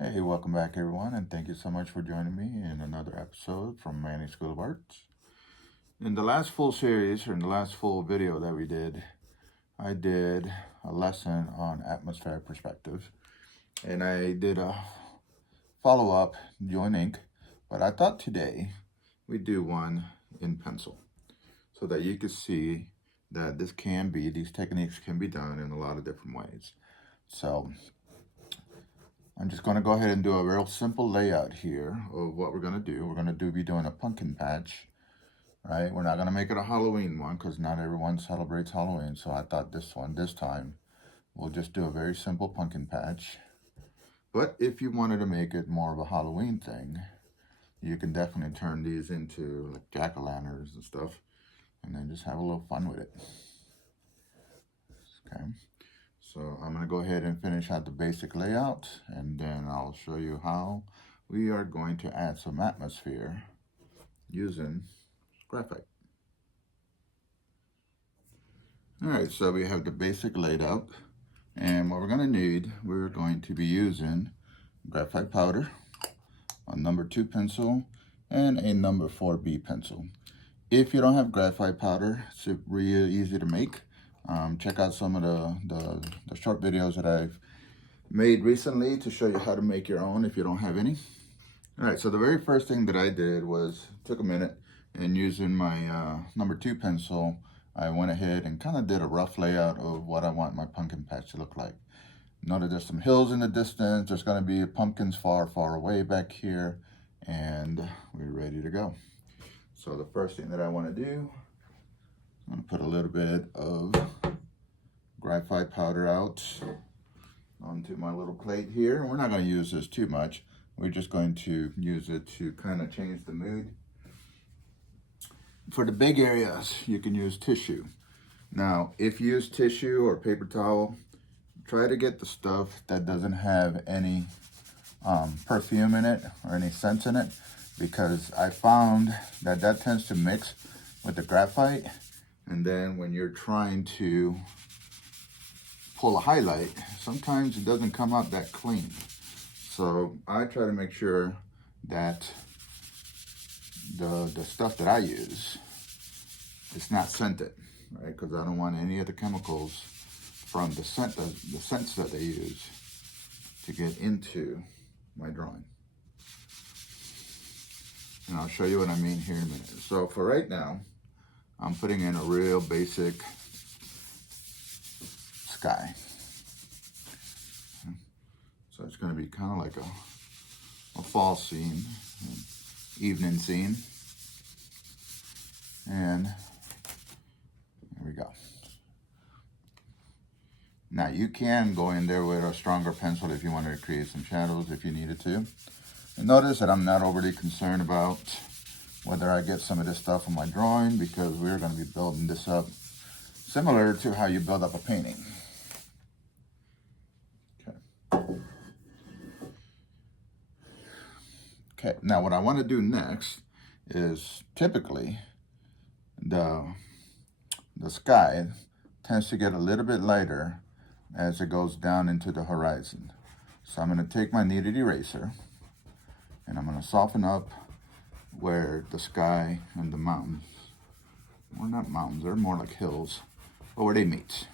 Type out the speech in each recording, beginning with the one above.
Hey, welcome back everyone, and thank you so much for joining me in another episode from Manny School of Arts. In the last full series, or in the last full video that we did, I did a lesson on atmospheric perspective, and I did a follow-up join ink, but I thought today we'd do one in pencil so that you could see that these techniques can be done in a lot of different ways. So I'm just going to go ahead and do a real simple layout here of what we're going to do. We're going to be doing a pumpkin patch, right? We're not going to make it a Halloween one because not everyone celebrates Halloween. So I thought this time, we'll just do a very simple pumpkin patch. But if you wanted to make it more of a Halloween thing, you can definitely turn these into like jack-o'-lanterns and stuff, and then just have a little fun with it. Okay. So I'm going to go ahead and finish out the basic layout, and then I'll show you how we are going to add some atmosphere using graphite. All right, so we have the basic laid out, and what we're going to need, we're going to be using graphite powder, a number 2 pencil, and a number 4B pencil. If you don't have graphite powder, it's really easy to make. Check out some of the short videos that I've made recently to show you how to make your own if you don't have any. All right, so the very first thing that I did was took a minute and using my number 2 pencil, I went ahead and kind of did a rough layout of what I want my pumpkin patch to look like. Notice there's some hills in the distance. There's going to be pumpkins far, far away back here, and we're ready to go. So the first thing that I want to do, I'm going to put a little bit of graphite powder out onto my little plate here. We're not going to use this too much. We're just going to use it to kind of change the mood. For the big areas, you can use tissue. Now, if you use tissue or paper towel, try to get the stuff that doesn't have any perfume in it or any scents in it, because I found that that tends to mix with the graphite, and then when you're trying to pull a highlight, sometimes it doesn't come out that clean. So I try to make sure that the stuff that I use, it's not scented, right? Because I don't want any of the chemicals from the scents that they use to get into my drawing. And I'll show you what I mean here in a minute. So for right now, I'm putting in a real basic sky. So it's going to be kind of like a fall scene, an evening scene. And there we go. Now you can go in there with a stronger pencil if you wanted to create some shadows if you needed to. And notice that I'm not overly concerned about whether I get some of this stuff on my drawing, because we're going to be building this up similar to how you build up a painting. Okay, now what I want to do next is typically the sky tends to get a little bit lighter as it goes down into the horizon. So I'm going to take my kneaded eraser and I'm going to soften up where the sky and the mountains, well, not mountains, they're more like hills, but where they meet.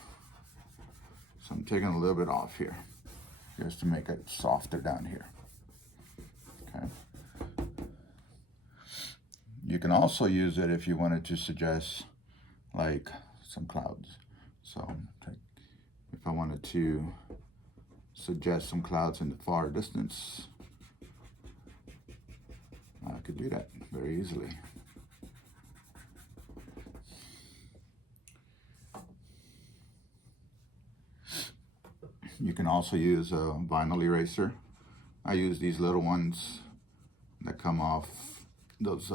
So I'm taking a little bit off here just to make it softer down here. Okay. You can also use it if you wanted to suggest like some clouds. So if I wanted to suggest some clouds in the far distance, I could do that very easily. You can also use a vinyl eraser. I use these little ones that come off those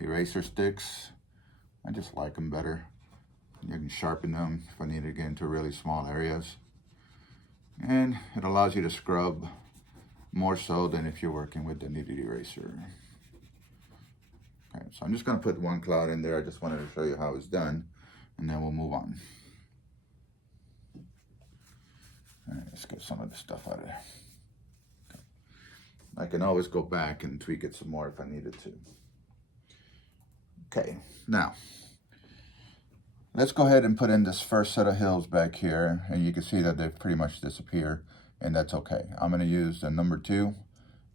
eraser sticks. I just like them better. You can sharpen them if I need to get into really small areas. And it allows you to scrub more so than if you're working with the kneaded eraser. Okay, so I'm just going to put one cloud in there. I just wanted to show you how it's done, and then we'll move on. All right, let's get some of this stuff out of there. Okay. I can always go back and tweak it some more if I needed to. Okay, now let's go ahead and put in this first set of hills back here, and you can see that they've pretty much disappeared, and that's okay. I'm going to use the number 2,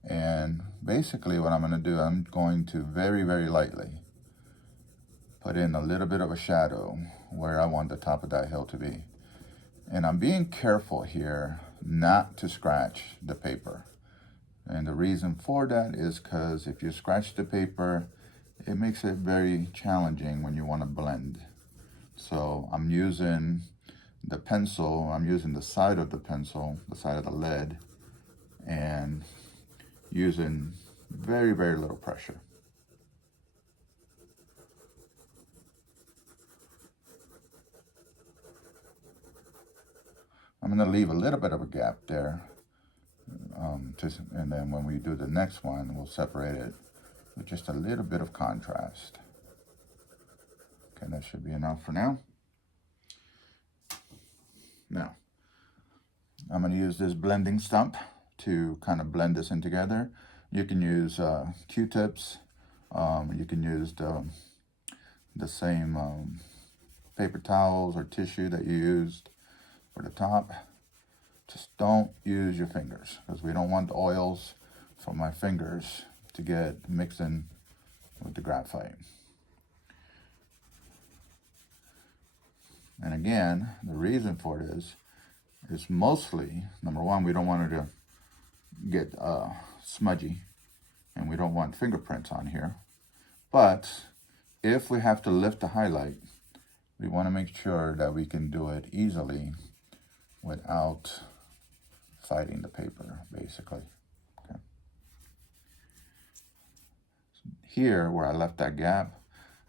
and basically what I'm going to do, I'm going to very, very lightly put in a little bit of a shadow where I want the top of that hill to be. And I'm being careful here not to scratch the paper. And the reason for that is because if you scratch the paper, it makes it very challenging when you want to blend. So I'm using the pencil, I'm using the side of the pencil, the side of the lead, and using very, very little pressure. I'm going to leave a little bit of a gap there, and then when we do the next one, we'll separate it with just a little bit of contrast. Okay, that should be enough for now. Now, I'm going to use this blending stump to kind of blend this in together. You can use Q-tips. You can use the same paper towels or tissue that you used for the top. Just don't use your fingers, because we don't want the oils from my fingers to get mixed in with the graphite. And again, the reason for it is mostly, number one, we don't want it to get smudgy, and we don't want fingerprints on here. But if we have to lift the highlight, we want to make sure that we can do it easily without fighting the paper, basically. Okay. Here, where I left that gap,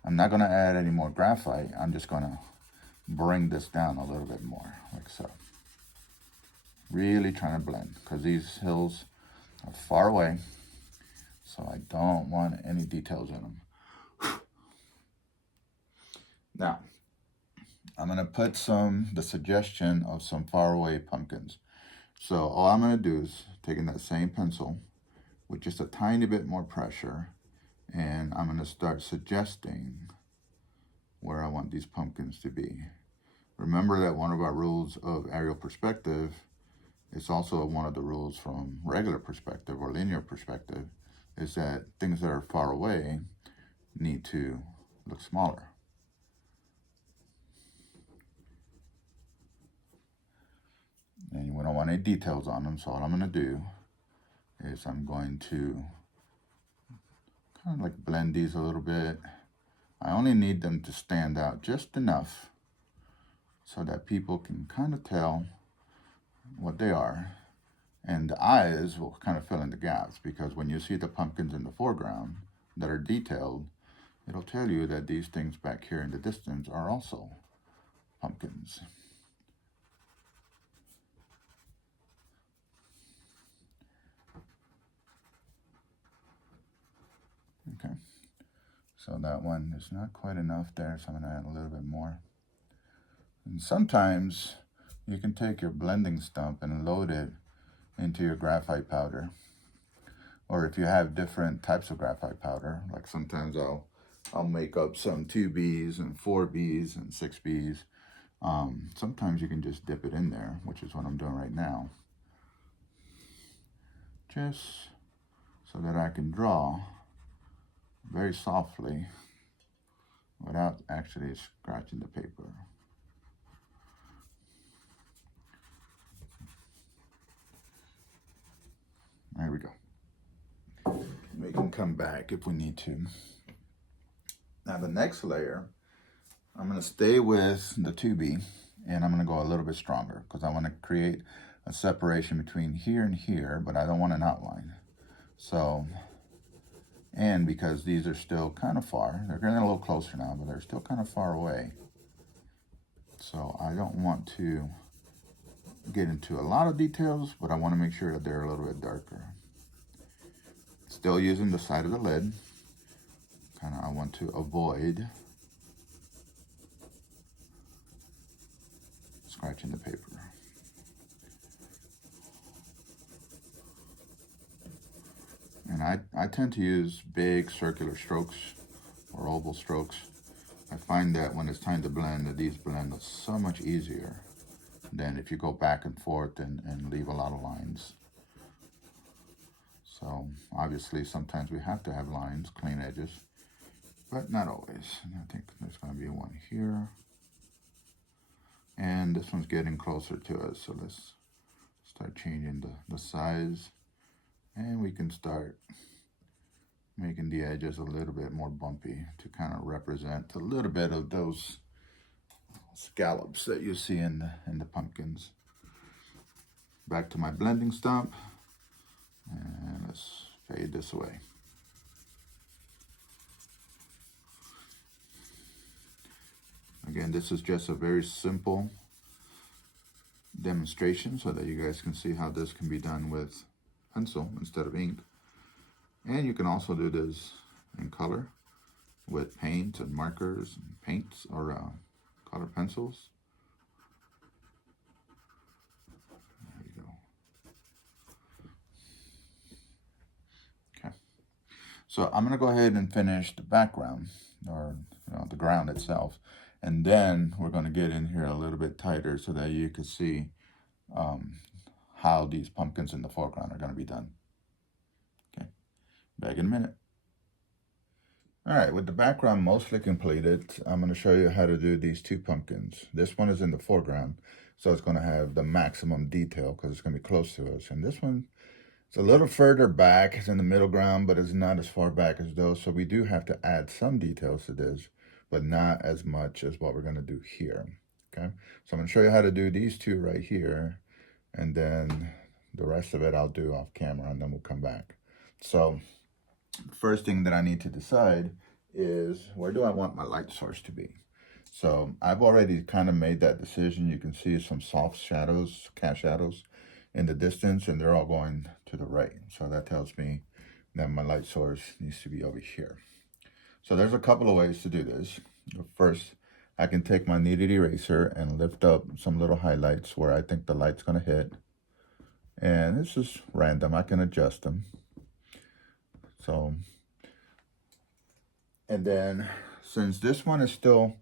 I'm not going to add any more graphite. I'm just going to bring this down a little bit more, like so. Really trying to blend, because these hills are far away, so I don't want any details in them. Now, I'm going to put the suggestion of some faraway pumpkins. So all I'm going to do is taking that same pencil with just a tiny bit more pressure, and I'm going to start suggesting where I want these pumpkins to be. Remember that one of our rules of aerial perspective is also one of the rules from regular perspective or linear perspective, is that things that are far away need to look smaller. And we don't want any details on them, so all I'm going to do is I'm going to kind of like blend these a little bit. I only need them to stand out just enough so that people can kind of tell what they are. And the eyes will kind of fill in the gaps, because when you see the pumpkins in the foreground that are detailed, it'll tell you that these things back here in the distance are also pumpkins. Okay, so that one is not quite enough there, so I'm going to add a little bit more. And sometimes you can take your blending stump and load it into your graphite powder. Or if you have different types of graphite powder, like sometimes I'll make up some 2Bs and 4Bs and 6Bs. Sometimes you can just dip it in there, which is what I'm doing right now. Just so that I can draw very softly without actually scratching the paper. There we go. We can come back if we need to. Now the next layer, I'm going to stay with the 2B, and I'm going to go a little bit stronger, because I want to create a separation between here and here, but I don't want an outline. So, and because these are still kind of far, they're getting a little closer now, but they're still kind of far away. So I don't want to get into a lot of details, but I want to make sure that they're a little bit darker. Still using the side of the lid. I want to avoid scratching the paper. I tend to use big circular strokes or oval strokes. I find that when it's time to blend, that these blend so much easier than if you go back and forth and leave a lot of lines. So obviously sometimes we have to have lines, clean edges, but not always. And I think there's going to be one here. And this one's getting closer to us, so let's start changing the size. And we can start making the edges a little bit more bumpy to kind of represent a little bit of those scallops that you see in the pumpkins. Back to my blending stump, and let's fade this away. Again, this is just a very simple demonstration so that you guys can see how this can be done with pencil instead of ink. And you can also do this in color with paint and markers and paints or color pencils. There you go. Okay. So I'm gonna go ahead and finish the background, or the ground itself. And then we're gonna get in here a little bit tighter so that you can see how these pumpkins in the foreground are gonna be done. Okay, back in a minute. All right, with the background mostly completed, I'm going to show you how to do these two pumpkins. This one is in the foreground, so it's going to have the maximum detail because it's going to be close to us. And this one, it's a little further back. It's in the middle ground, but it's not as far back as those. So we do have to add some details to this, but not as much as what we're going to do here. Okay, so I'm going to show you how to do these two right here, and then the rest of it I'll do off camera, and then we'll come back. So first thing that I need to decide is, where do I want my light source to be? So I've already kind of made that decision. You can see some soft shadows, cast shadows in the distance, and they're all going to the right. So that tells me that my light source needs to be over here. So there's a couple of ways to do this. First, I can take my kneaded eraser and lift up some little highlights where I think the light's going to hit. And this is random. I can adjust them. So, and then since this one is still,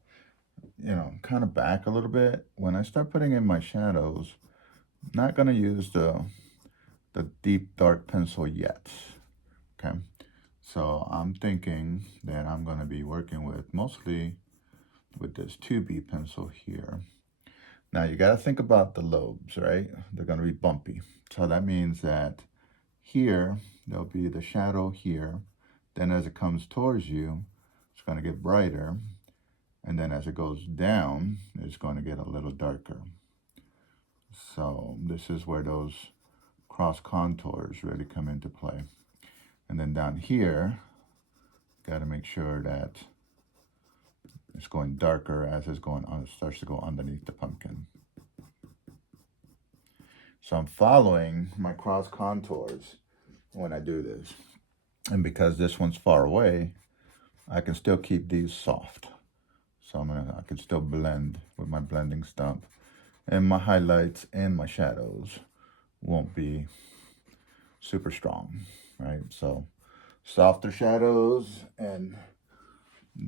kind of back a little bit, when I start putting in my shadows, I'm not going to use the deep dark pencil yet. Okay, so I'm thinking that I'm going to be working with mostly with this 2B pencil here. Now you got to think about the lobes, right? They're going to be bumpy. So that means that here there'll be the shadow here. Then as it comes towards you, it's going to get brighter. And then as it goes down, it's going to get a little darker. So this is where those cross contours really come into play. And then down here, got to make sure that it's going darker as it's going on, it starts to go underneath the pumpkin. So I'm following my cross contours when I do this. And because this one's far away, I can still keep these soft. So I can still blend with my blending stump. And my highlights and my shadows won't be super strong, right? So softer shadows and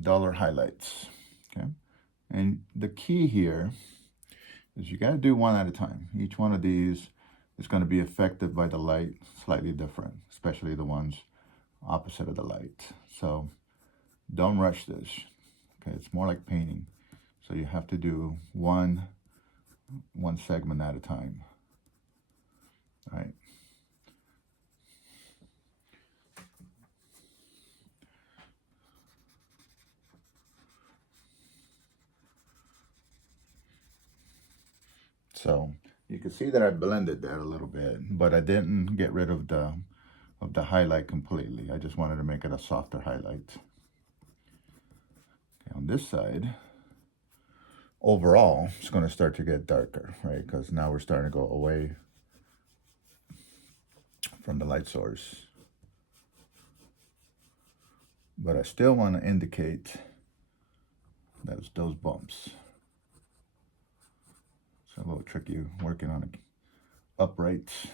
duller highlights, okay? And the key here is you got to do one at a time. Each one of these is going to be affected by the light slightly different, especially the ones opposite of the light. So don't rush this, okay? It's more like painting. So you have to do one segment at a time, all right? So you can see that I blended that a little bit, but I didn't get rid of the highlight completely. I just wanted to make it a softer highlight. Okay, on this side, overall, it's going to start to get darker, right? Because now we're starting to go away from the light source. But I still want to indicate those bumps. It's a little tricky working on the uprights,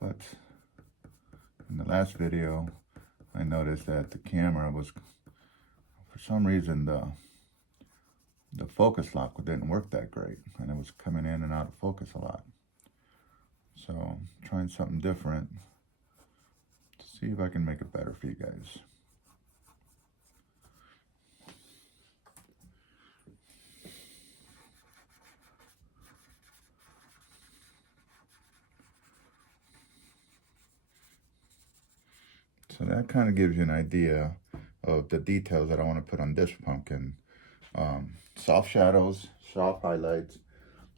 but In the last video, I noticed that the camera was, for some reason, the focus lock didn't work that great, and it was coming in and out of focus a lot. So I'm trying something different to see if I can make it better for you guys. So that kind of gives you an idea of the details that I want to put on this pumpkin. Soft shadows, soft highlights.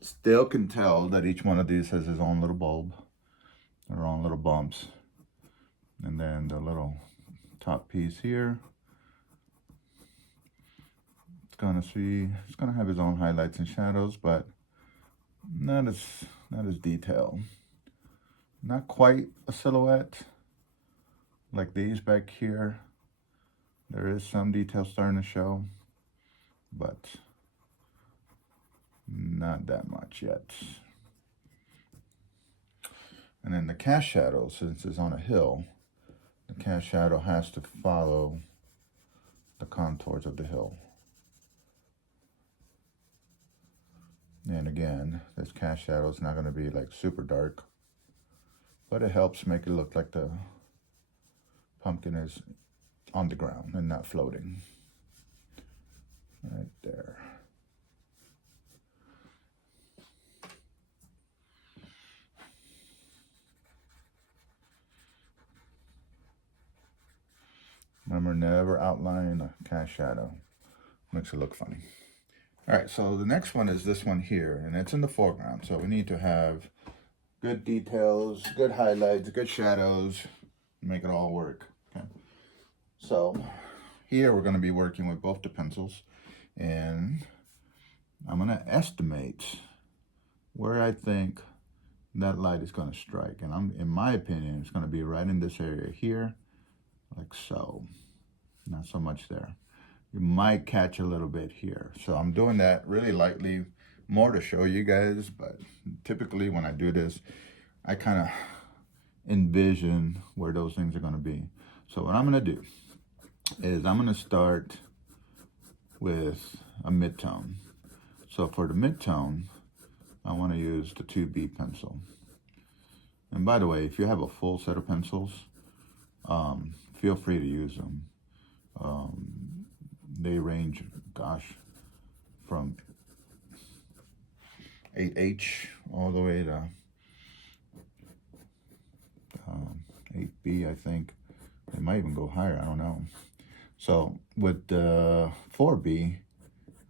Still can tell that each one of these has his own little bulb, their own little bumps. And then the little top piece here, it's gonna have his own highlights and shadows, but not as detailed. Not quite a silhouette like these back here. There is some detail starting to show, but not that much yet. And then the cast shadow, since it's on a hill, the cast shadow has to follow the contours of the hill. And again, this cast shadow is not going to be like super dark, but it helps make it look like the pumpkin is on the ground and not floating. Right there. Remember, never outline a cast shadow. Makes it look funny. All right, so the next one is this one here, and it's in the foreground. So we need to have good details, good highlights, good shadows, make it all work. Okay. So here we're going to be working with both the pencils, and I'm going to estimate where I think that light is going to strike. And in my opinion, it's going to be right in this area here, like so. Not so much there. You might catch a little bit here. So I'm doing that really lightly, more to show you guys, but typically when I do this, I kind of envision where those things are going to be. So what I'm going to do is I'm going to start with a midtone. So for the midtone, I want to use the 2B pencil. And by the way, if you have a full set of pencils, feel free to use them. They range, gosh, from 8H all the way to 8B, I think. They might even go higher, I don't know. So with the 4B,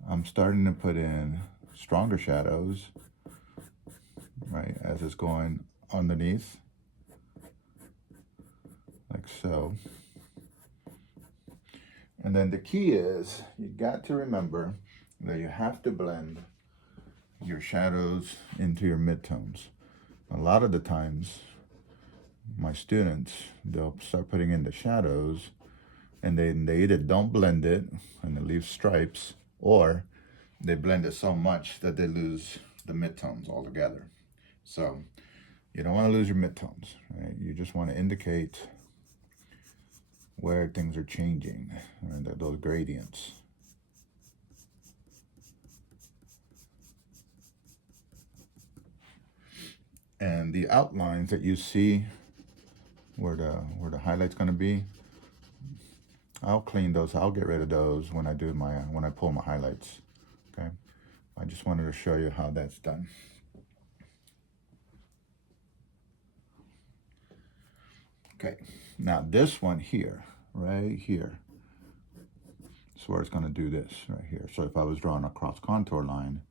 I'm starting to put in stronger shadows, right, as it's going underneath, like so. And then the key is, you got to remember that you have to blend your shadows into your midtones. A lot of the times, my students, they'll start putting in the shadows, and they either don't blend it, and it leaves stripes, or they blend it so much that they lose the midtones altogether. So you don't want to lose your midtones, right? You just want to indicate where things are changing, right? Those gradients. And the outlines that you see where the highlight's going to be, I'll clean those. I'll get rid of those when I pull my highlights. Okay, I just wanted to show you how that's done. Okay, now this one here, right here, is where it's going to do this right here. So if I was drawing a cross contour line,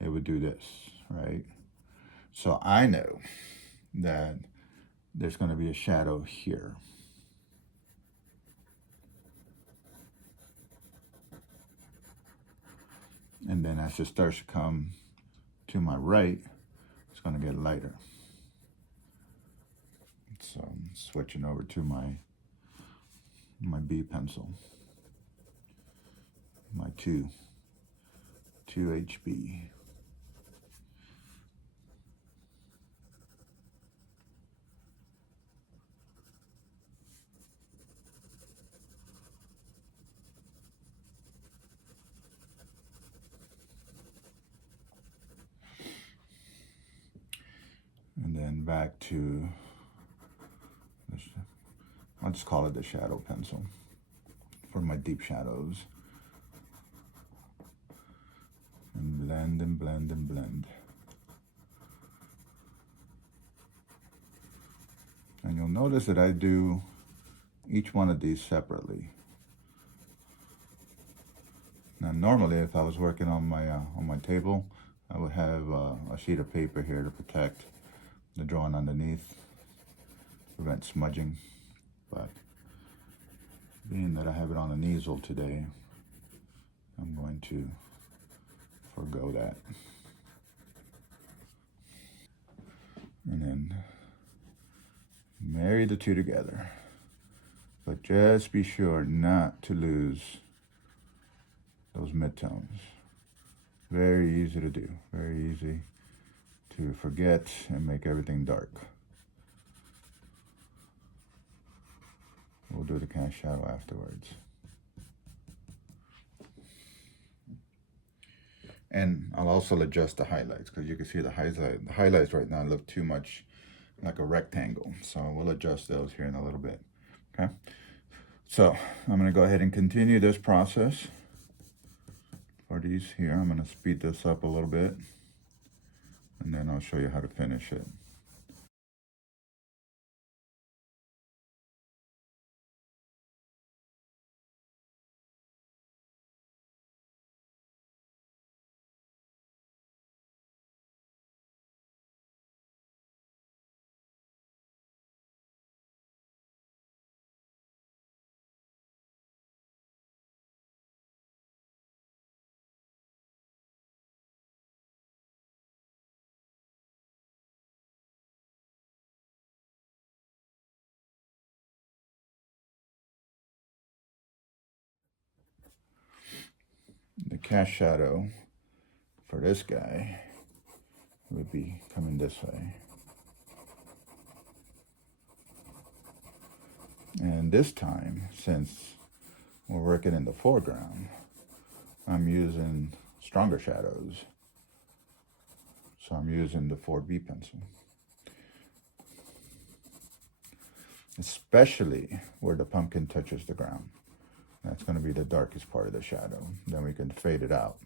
it would do this, right? So I know that there's going to be a shadow here. And then as it starts to come to my right, it's going to get lighter. So I'm switching over to my B pencil, my 2HB. back to, I'll just call it the shadow pencil for my deep shadows. And blend and blend and blend. And you'll notice that I do each one of these separately. Now normally if I was working on my table, I would have a sheet of paper here to protect the drawing underneath, prevent smudging. But being that I have it on an easel today, I'm going to forego that. And then marry the two together. But just be sure not to lose those midtones. Very easy to do, very easy to forget and make everything dark. We'll do the cast shadow afterwards. And I'll also adjust the highlights, because you can see the highlights right now look too much like a rectangle. So we'll adjust those here in a little bit, okay? So I'm gonna go ahead and continue this process. For these here, I'm gonna speed this up a little bit, and then I'll show you how to finish it. The cast shadow for this guy would be coming this way. And this time, since we're working in the foreground, I'm using stronger shadows. So I'm using the 4B pencil. Especially where the pumpkin touches the ground. That's going to be the darkest part of the shadow. Then we can fade it out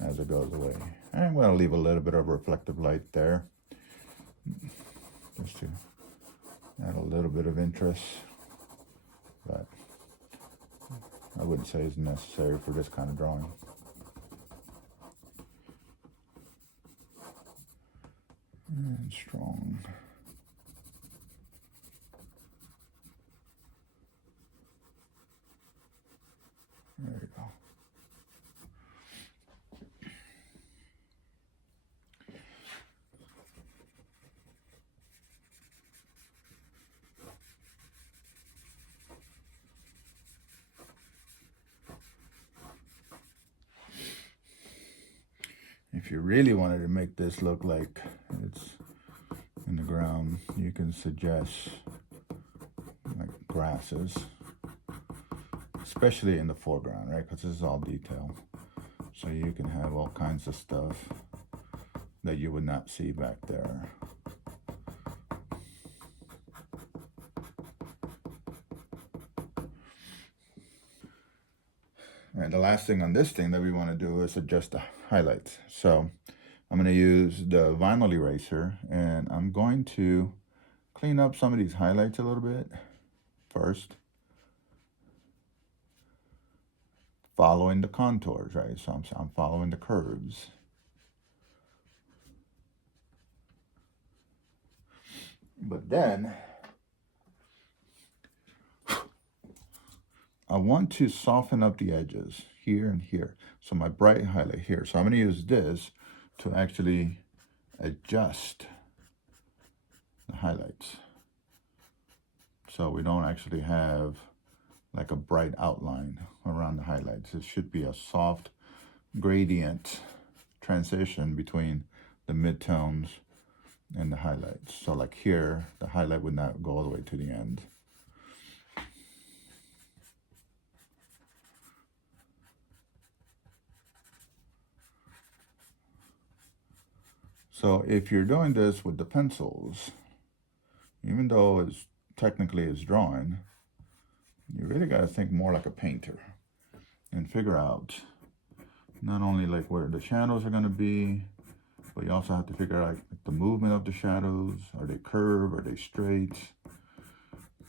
as it goes away. And I'm going to leave a little bit of reflective light there, just to add a little bit of interest. But I wouldn't say it's necessary for this kind of drawing. And strong. There you go. If you really wanted to make this look like it's in the ground, you can suggest like grasses, especially in the foreground, right? Because this is all detail. So you can have all kinds of stuff that you would not see back there. And the last thing on this thing that we want to do is adjust the highlights. So I'm going to use the vinyl eraser, and I'm going to clean up some of these highlights a little bit first, following the contours, right? So I'm following the curves. But then I want to soften up the edges here and here. So my bright highlight here. So I'm going to use this to actually adjust the highlights. So we don't actually have like a bright outline around the highlights. It should be a soft gradient transition between the midtones and the highlights. So like here, the highlight would not go all the way to the end. So if you're doing this with the pencils, even though it's technically it's drawing, you really got to think more like a painter and figure out not only like where the shadows are going to be, but you also have to figure out like the movement of the shadows. Are they curved? Are they straight?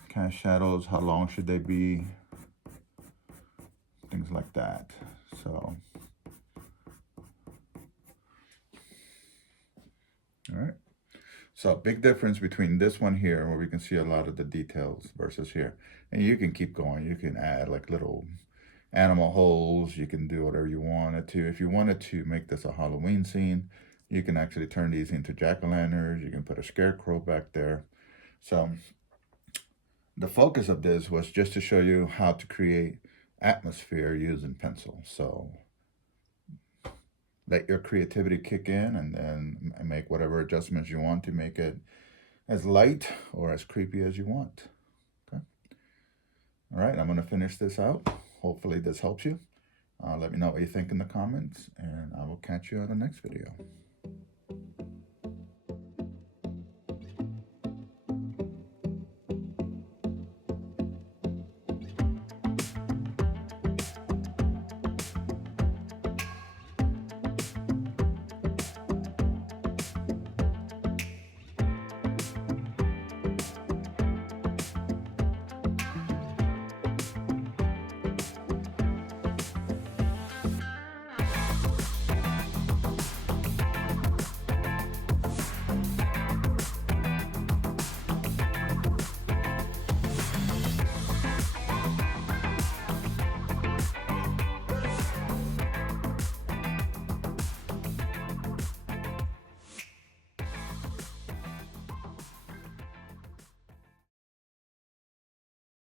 Cast shadows, how long should they be? Things like that. So, all right. So big difference between this one here, where we can see a lot of the details, versus here. And you can keep going. You can add like little animal holes. You can do whatever you wanted to. If you wanted to make this a Halloween scene, you can actually turn these into jack-o'-lanterns. You can put a scarecrow back there. So the focus of this was just to show you how to create atmosphere using pencil. So let your creativity kick in and then make whatever adjustments you want to make it as light or as creepy as you want. Okay. All right, I'm going to finish this out. Hopefully this helps you. Let me know what you think in the comments, and I will catch you on the next video.